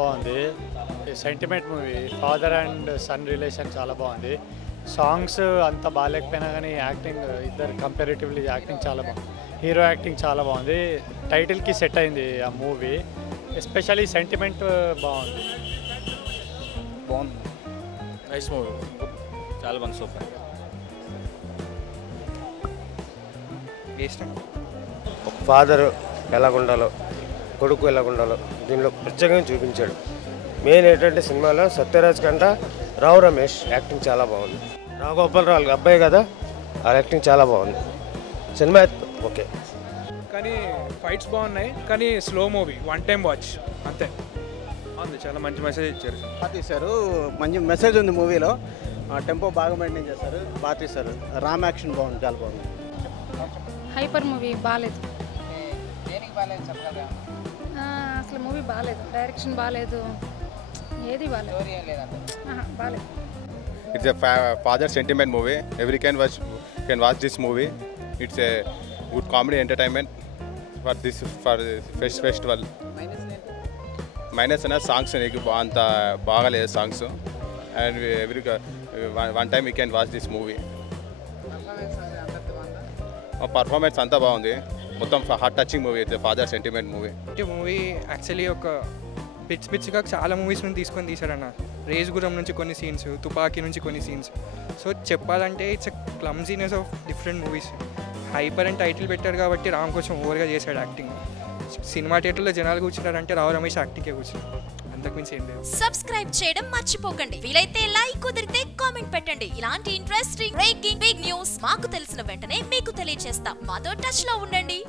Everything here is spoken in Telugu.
బాగుంది. Sentiment movie, father and son relation చాలా బాగుంది. సాంగ్స్ అంత బాగాలేకపోయినా కానీ యాక్టింగ్ ఇద్దరు కంపారిటివ్లీ యాక్టింగ్ చాలా బాగుంది. హీరో యాక్టింగ్ చాలా బాగుంది. టైటిల్కి సెట్ అయింది ఆ మూవీ. ఎస్పెషల్లీ సెంటిమెంట్ బాగుంది. నైస్ మూవీ, చాలా బాగుంది, సూపర్. ఒక ఫాదరు ఎలాగుండాలో, కొడుకు ఎలాగుండాలో దీనిలో ప్రత్యేకంగా చూపించాడు. మెయిన్ ఏంటంటే సినిమాలో సత్యరాజ్ కంట రావు రమేష్ యాక్టింగ్ చాలా బాగుంది. రాఘోపాలరావు అబ్బాయి కదా, ఆ యాక్టింగ్ చాలా బాగుంది. సినిమా ఓకే, కానీ ఫైట్స్ బాగున్నాయి, కానీ slow movie, one time watch అంతే. చాలా మంచి మెసేజ్ ఇచ్చారు. బాగా తీశారు, మంచి మెసేజ్ ఉంది మూవీలో. టెంపో బాగా మెయింటైన్ చేశారు, బాగా తీశారు. రామ్ యాక్షన్ బాగుంది, చాలా బాగుంది. హైపర్ మూవీ బాగాలేదు. అసలు మూవీ బాగాలేదు, డైరెక్షన్ బాగాలేదు, ఏది బాగాలేదు. బాగాలేదు. It's a father sentiment movie. Every can watch this movie. It's a good comedy entertainment for this festival. Minus songs anta baagale songs, and every one time we can watch this movie. Performance anta baagundi. Mottham heart touching movie. It's a father sentiment movie. ఈ మూవీ యాక్చువల్లీ ఒక పిచ్చిగా చాలా మూవీస్ నుంచి తీసుకొని తీశారన్న. రేస్ గురం నుంచి కొన్ని సీన్స్, తుపాకీ నుంచి కొన్ని సీన్స్. సో చెప్పాలంటే it's a clumsiness of different movies. Hyper అని టైటిల్ పెట్టారు కాబట్టి రామ్ కొంచెం ఓవర్గా చేశాడు యాక్టింగ్. సినిమా థియేటర్లో జనాలు కూర్చున్నారంటే రావు రమేష్ యాక్టింగ్కే కూర్చున్నారు, అంతకుమించి ఏం లేదు. సబ్స్క్రైబ్ చేయడం మర్చిపోకండి. వీలైతే లైక్, కుదిరితే కామెంట్ పెట్టండి. ఇలాంటి ఇంట్రెస్టింగ్ బ్రేకింగ్ బిగ్ న్యూస్ మాకు తెలిసిన వెంటనే మీకు తెలియజేస్తాం. మాతో టచ్ లో ఉండండి.